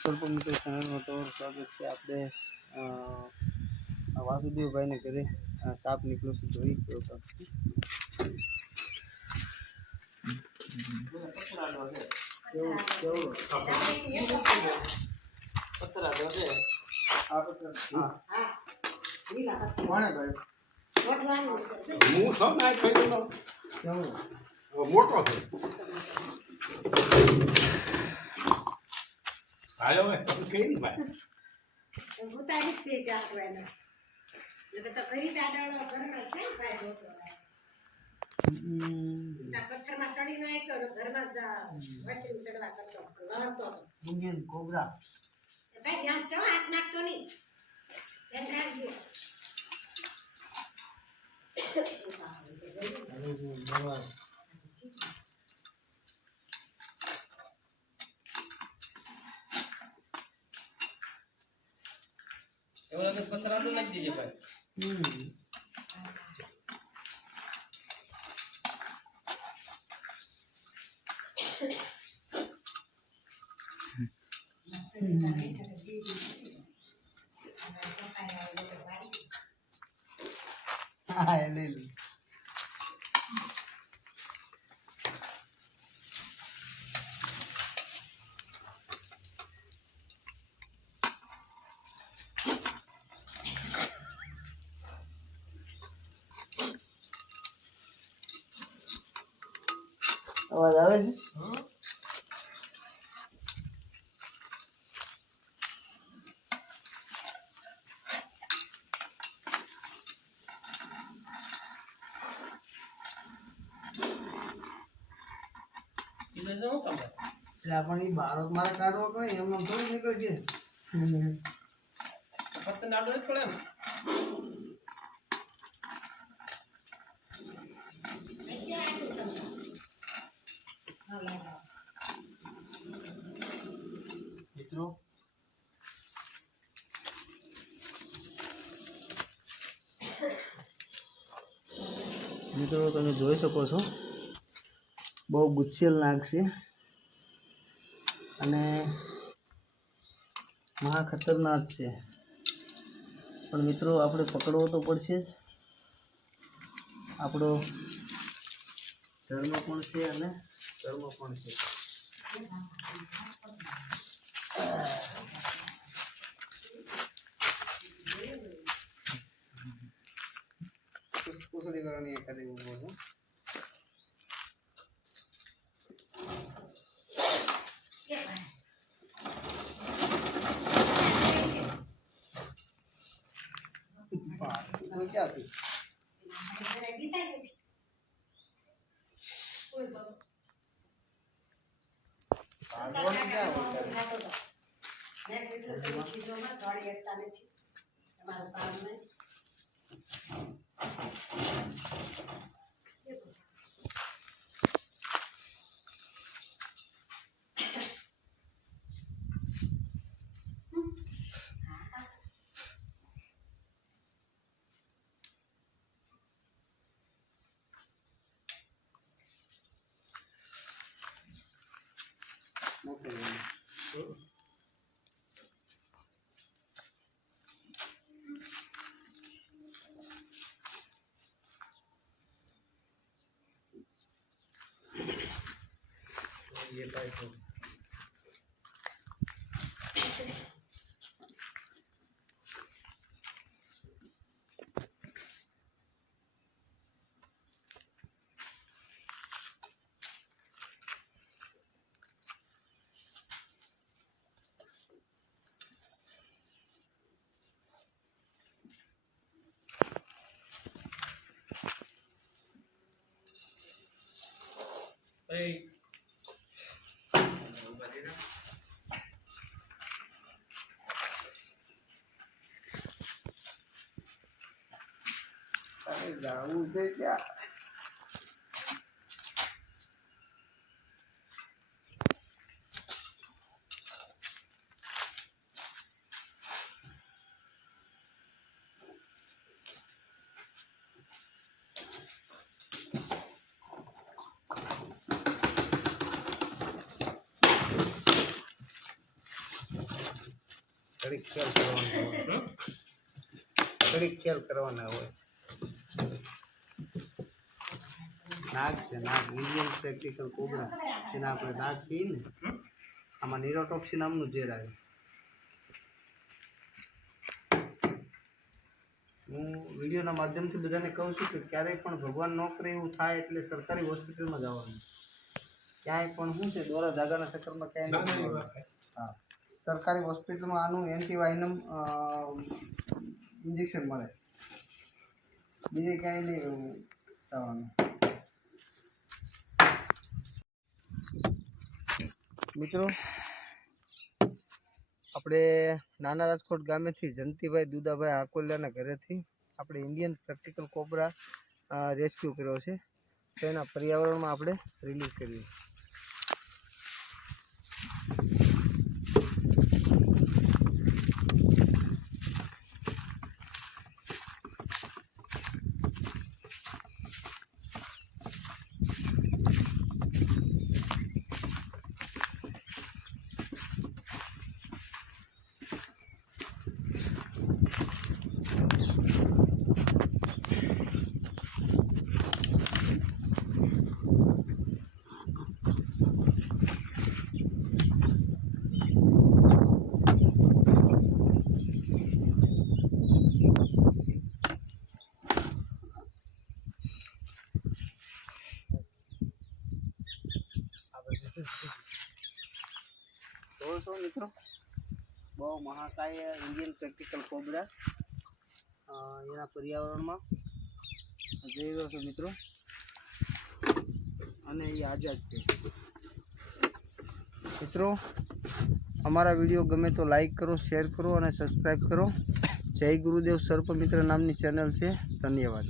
સ્વલ્પ મિત્ર ચેનલમાં તો સ્વાગત છે. આપણે વાસુદેવભાઈને ઘરે સાપ નીકળ્યો છે, જોઈ ગયો તો મોટો છે આવ્યો હોય તો કઈ ને ભાઈ ઉતારી જ દે આપણે એટલે તો કઈ દાડાનો ઘરમાં છે ને ભાઈ મોટો ના પથ્થરમાં સડી ન એક ઘરમાં વસ્ત્રી સડવા કરતો લડતો ઇન્ડિયન કોબરા ભાઈ ત્યાં છો હાથ નાખતો નહીં એમ રાખજો એવું લાગે પથ્થર આટલું નાખી દીજે ભાઈ હા એ લઈ લે અવાજ આવે છે એટલે શું કામ એટલે આપણે ભારત મારે કાઢવો પડે એમનો થોડું નીકળે છે પથ્થર નાડો જ પડે એમ મિત્રો તમે જોઈ શકો છો બહુ ગુચ્છેલ નાગ છે અને મહા ખતરનાક છે, પણ મિત્રો આપણે પકડવો તો પડશે જ. આપણો ધર્મ પણ છે અને કર્મ પણ છે. પૂછડી કરવાની એકાદી ઉભો છું. क्या थी क्या ये टाइप हो Hey जाऊं से क्या ઘડીક ખ્યાલ કરવાના હોય, ઘડીક ખ્યાલ કરવાના હોય. નાગ છે, નાગ, ઇન્ડિયન પ્રેક્ટિકલ કોબરા, જેને આપણે નાગ કહીએ ને, આમાં નિરોટોક્સિન નામનું ઝેર આવે. હું વિડીયોના માધ્યમથી બધાને કહું છું કે ક્યારેય પણ ભગવાન ન કરે એવું થાય એટલે સરકારી હોસ્પિટલમાં જવાનું. ક્યાંય પણ શું છે, દોરા ધાગાના ચક્કરમાં ક્યાંય ના, ના, નથી એ જવાનું. વાત છે. હા, સરકારી હોસ્પિટલમાં આનું એન્ટીવાયનમ ઇન્જેક્શન મળે, બીજે ક્યાંય નહીં જવાનું. મિત્રો, આપણે નાના રાજકોટ ગામેથી જંતીભાઈ દુદાભાઈ આકોલિયાના ઘરેથી આપણે ઇન્ડિયન પ્રેક્ટિકલ કોબરા રેસ્ક્યુ કર્યો છે. તો એના પર્યાવરણમાં આપણે રિલીઝ કર્યું. જોશો મિત્રો, બહુ મહાકાય ઇન્ડિયન પ્રેક્ટિકલ કોબરા એના પર્યાવરણમાં જઈ રહ્યો છો મિત્રો, અને એ આઝાદ છે. મિત્રો, અમારા વિડીયો ગમે તો લાઈક કરો, શેર કરો અને સબસ્ક્રાઈબ કરો. જય ગુરુદેવ સર્પ મિત્ર નામની ચેનલ છે. ધન્યવાદ.